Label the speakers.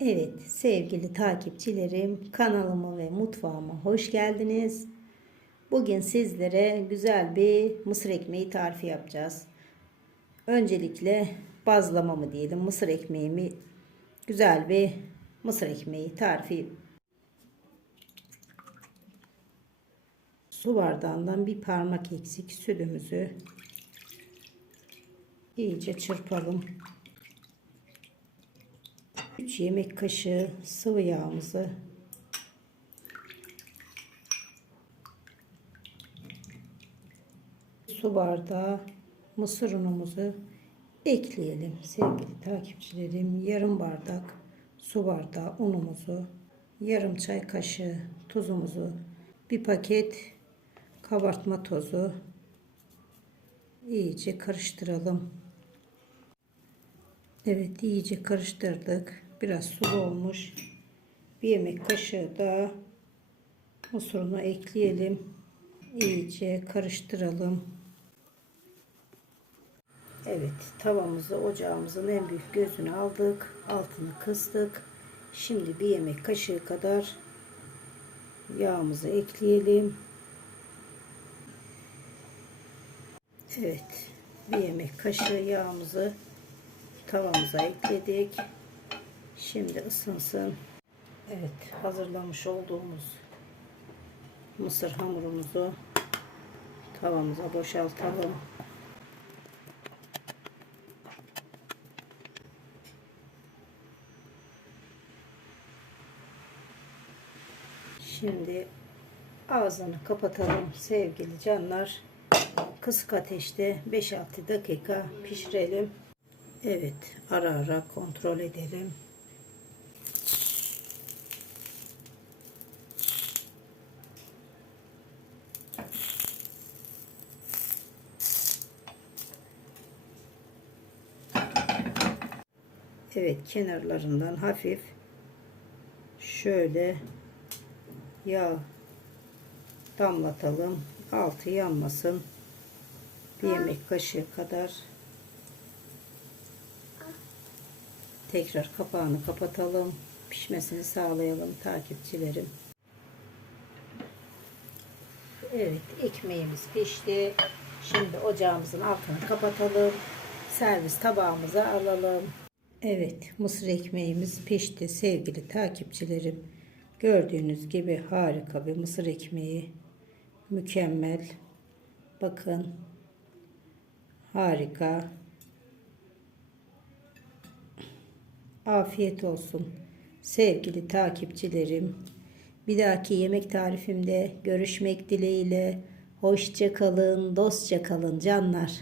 Speaker 1: Evet sevgili takipçilerim kanalıma ve mutfağıma hoş geldiniz. Bugün sizlere güzel bir mısır ekmeği tarifi yapacağız. Öncelikle bazlama mı diyelim mısır ekmeğimi güzel bir mısır ekmeği tarifi su bardağından bir parmak eksik sütümüzü iyice çırpalım. 3 yemek kaşığı sıvı yağımızı su bardağı mısır unumuzu ekleyelim sevgili takipçilerim. Yarım bardak su bardağı unumuzu, yarım çay kaşığı tuzumuzu, bir paket kabartma tozu iyice karıştıralım. Evet iyice karıştırdık. Biraz sulu olmuş. Bir yemek kaşığı da mısır unu ekleyelim. İyice karıştıralım. Evet tavamızı ocağımızın en büyük gözünü aldık. Altını kıstık. Şimdi bir yemek kaşığı kadar yağımızı ekleyelim. Evet bir yemek kaşığı yağımızı tavamıza ekledik. Şimdi ısınsın. Evet hazırlamış olduğumuz mısır hamurumuzu tavamıza boşaltalım. Şimdi ağzını kapatalım sevgili canlar. Kısık ateşte 5-6 dakika pişirelim. Evet, ara ara kontrol edelim. Evet, kenarlarından hafif şöyle yağ damlatalım. Altı yanmasın. Bir yemek kaşığı kadar Tekrar kapağını kapatalım. Pişmesini sağlayalım takipçilerim. Evet ekmeğimiz pişti. Şimdi ocağımızın altını kapatalım. Servis tabağımıza alalım. Evet mısır ekmeğimiz pişti sevgili takipçilerim. Gördüğünüz gibi harika bir mısır ekmeği. Mükemmel. Bakın. Harika. Afiyet olsun sevgili takipçilerim. Bir dahaki yemek tarifimde görüşmek dileğiyle. Hoşça kalın, dostça kalın canlar.